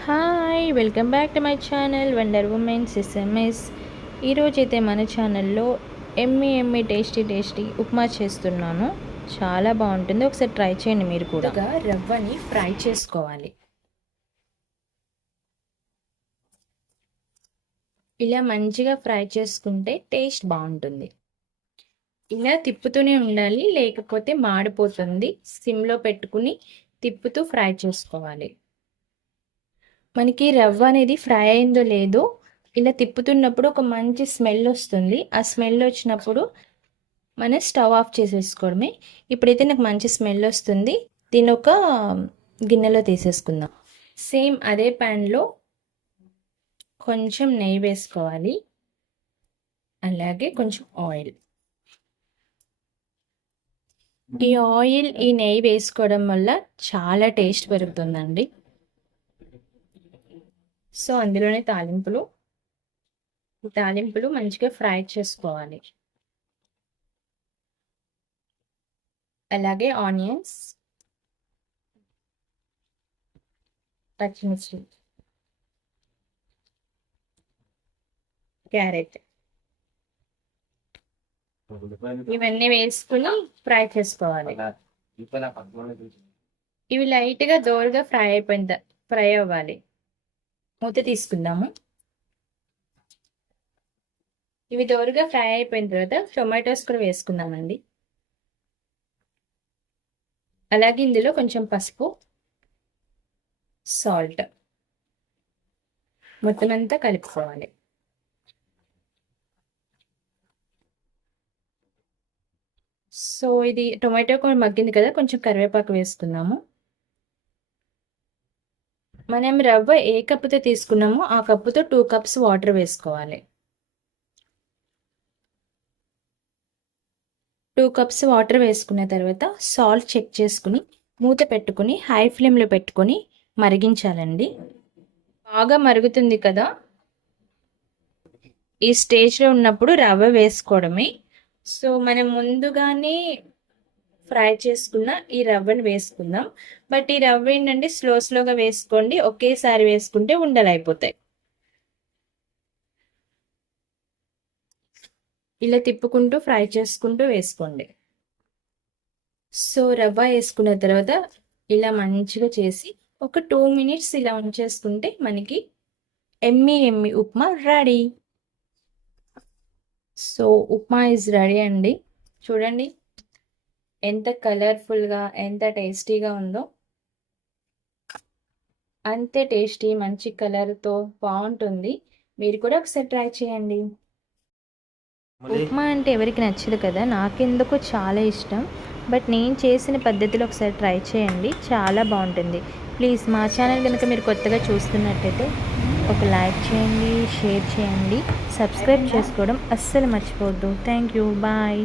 Hi welcome back to my channel wonder women's SMS. ఈరోజైతే మన ఛానల్లో ఎమ్మి టేస్టీ ఉప్మా చేస్తున్నాను. చాలా బాగుంటుంది, ఒకసారి ట్రై చేయండి మీరు కూడా. రవ్వని ఫ్రై చేసుకోవాలి. ఇలా మంచిగా ఫ్రై చేసుకుంటే టేస్ట్ బాగుంటుంది. ఇలా తిప్పుతూనే ఉండాలి, లేకపోతే మాడిపోతుంది. సిమ్లో పెట్టుకుని తిప్పుతూ ఫ్రై చేసుకోవాలి. మనకి రవ్వ అనేది ఫ్రై అయిందో లేదో ఇలా తిప్పుతున్నప్పుడు ఒక మంచి స్మెల్ వస్తుంది. ఆ స్మెల్ వచ్చినప్పుడు మనం స్టవ్ ఆఫ్ చేసేసుకోవడమే. ఇప్పుడైతే నాకు మంచి స్మెల్ వస్తుంది. దీని ఒక గిన్నెలో తీసేసుకుందాం. సేమ్ అదే ప్యాన్లో కొంచెం నెయ్యి వేసుకోవాలి, అలాగే కొంచెం ఆయిల్. ఈ నెయ్యి వేసుకోవడం వల్ల చాలా టేస్ట్ పెరుగుతుందండి. సో అందులోనే తాలింపులు మంచిగా ఫ్రై చేసుకోవాలి. అలాగే ఆనియన్స్, పచ్చిమిర్చి, క్యారెట్ ఇవన్నీ వేసుకుని ఫ్రై చేసుకోవాలి. ఇవి లైట్గా దోరగా ఫ్రై అవ్వాలి. మూత తీసుకుందాము. ఇవి దోరగా ఫ్రై అయిపోయిన తర్వాత టొమాటోస్ కూడా వేసుకుందామండి. అలాగే ఇందులో కొంచెం పసుపు, సాల్ట్ మొత్తం అంతా కలుపుకోవాలి. సో ఇది టొమాటో కూడా మగ్గింది కదా, కొంచెం కరివేపాకు వేసుకుందాము. మనం రవ్వ ఏ కప్పుతో తీసుకున్నామో ఆ కప్పుతో 2 కప్స్ వాటర్ వేసుకోవాలి. 2 కప్స్ వాటర్ వేసుకున్న తర్వాత సాల్ట్ చెక్ చేసుకుని మూత పెట్టుకుని హై ఫ్లేమ్లో పెట్టుకొని మరిగించాలండి. బాగా మరుగుతుంది కదా, ఈ స్టేజ్లో ఉన్నప్పుడు రవ్వ వేసుకోవడమే. సో మనం ముందుగానే ఫ్రై చేసుకున్న ఈ రవ్వని వేసుకుందాం. బట్ ఈ రవ్వ ఏంటంటే స్లోగా వేసుకోండి, ఒకేసారి వేసుకుంటే ఉండలు అయిపోతాయి. ఇలా తిప్పుకుంటూ ఫ్రై చేసుకుంటూ వేసుకోండి. సో రవ్వ వేసుకున్న తర్వాత ఇలా మంచిగా చేసి ఒక 2 మినిట్స్ ఇలా ఉంచేసుకుంటే మనకి ఎమ్మి upma ready. So upma is ready అండి. చూడండి ఎంత కలర్ఫుల్గా, ఎంత టేస్టీగా ఉందో. అంతే టేస్టీ, మంచి కలర్తో బాగుంటుంది. మీరు కూడా ఒకసారి ట్రై చేయండి. ఉప్మా అంటే ఎవరికి నచ్చదు కదా, నాకెందుకు చాలా ఇష్టం. బట్ నేను చేసిన పద్ధతిలో ఒకసారి ట్రై చేయండి, చాలా బాగుంటుంది. ప్లీజ్ మా ఛానల్ కనుక మీరు కొత్తగా చూస్తున్నట్టయితే ఒక లైక్ చేయండి, షేర్ చేయండి, సబ్స్క్రైబ్ చేసుకోవడం అస్సలు మర్చిపోవద్దు. Thank you, bye.